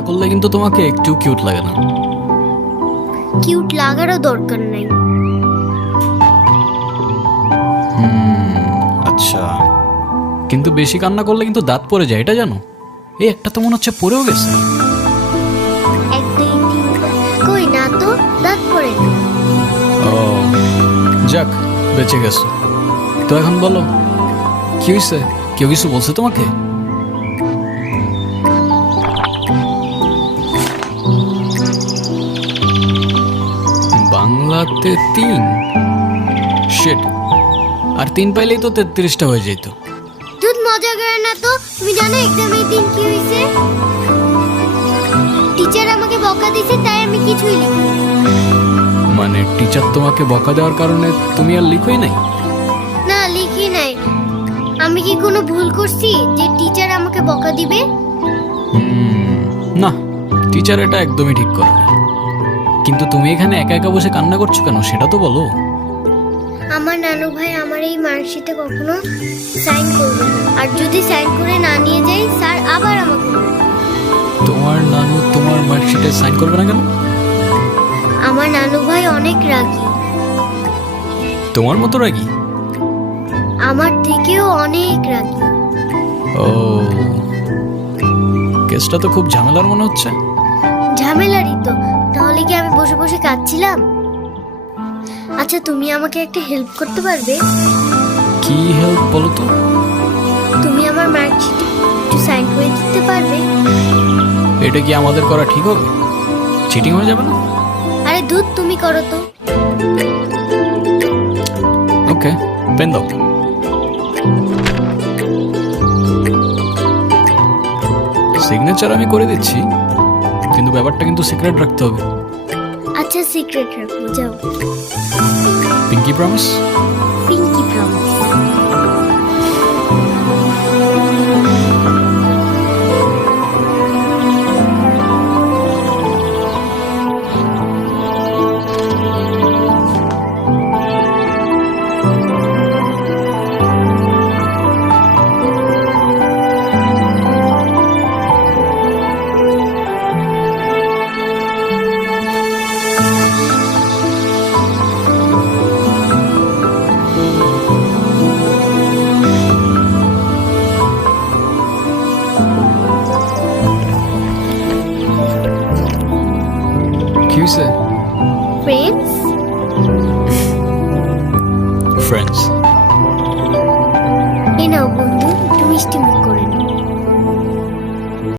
কান্না করলে কিন্তু তোমাকে একটু কিউট লাগে না। কিউট লাগারও দরকার নাই। আচ্ছা, কিন্তু বেশি কান্না করলে কিন্তু দাঁত পড়ে যায়, এটা জানো? এই একটা তো মনে হচ্ছে পড়েও গেছে। এক দুই তিন, কই না তো, দাঁত পড়ে না। ও যাক, বেঁচে গেছো। তো এখন বলো, কি হয়েছে? কেউ কিছু বলছে তোমাকে? বাংলাতে 3, শিট, আর 3 পাইলেই তো 33টা হয়ে যেত। দুধ মজা করে না তো। তুমি জানো এক্সামের দিন কি হয়েছে? টিচার আমাকে বকা দিয়েছে, তাই আমি কিছুই লিখি। মানে টিচার তোমাকে বকা দেওয়ার কারণে তুমি আর লিখোই নাই? না, লিখি নাই। আমি কি কোনো ভুল করছি যে টিচার আমাকে বকা দিবে? না, টিচার এটা একদমই ঠিক করে না। কিন্তু তুমি এখানে একা একা বসে কান্না করছো কেন, সেটা তো বলো। আমার নানু ভাই আমার এই মার্কশিটে কখনো সাইন করবে না, আর যদি সাইন করে না নিয়ে যাই স্যার আবার আমাকে বলবে। তোমার নানু তোমার মার্কশিটে সাইন করবে না কেন? আমার নানু ভাই অনেক রাগী, তোমার মতো রাগী? আমার থেকেও অনেক রাগী। ও, কেসটা তো খুব ঝামেলার মনে হচ্ছে। ঝামেলারই তো, তাহলে কি আমি বসে বসে কাঁদছিলাম? আচ্ছা, তুমি আমাকে একটা হেল্প করতে পারবে? কি হেল্প বলো তো? তুমি আমার মার্কশিটে একটু সাইন করে দিতে পারবে? এটা কি আমাদের করা ঠিক হবে? চিটিং হয়ে যাবে না? আরে দুধ, তুমি করো তো। ওকে, পেন দাও। সিগনেচার আমি করে দিচ্ছি, কিন্তু ব্যাপারটা কিন্তু সিক্রেট রাখতে হবে। আচ্ছা, সিক্রেট রাখবো, যাও। Pinky promise? Pinky promise. কি হয়েছে? ফ্রেন্ডস। ফ্রেন্ডস। এই নাও বন্ধু, একটু মিষ্টি মুখ করে নাও।